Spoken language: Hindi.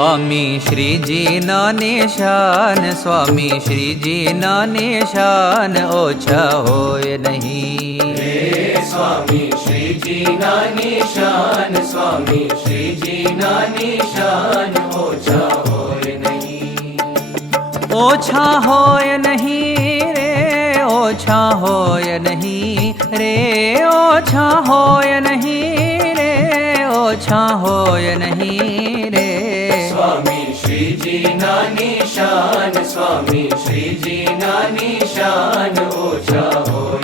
स्वामी श्रीजी ना निशान, स्वामी श्रीजी ना निशान ओछा होय नहीं। रे स्वामी श्रीजी ना निशान, स्वामी श्रीजी ना निशान ओछा होय नहीं। ओछा होय नहीं रे, ओछा होय नहीं रे, ओछा होय नहीं रे, ओछा होय नहीं रे। स्वामी श्रीजी ना निशान, स्वामी श्रीजी ना निशान ओछा होय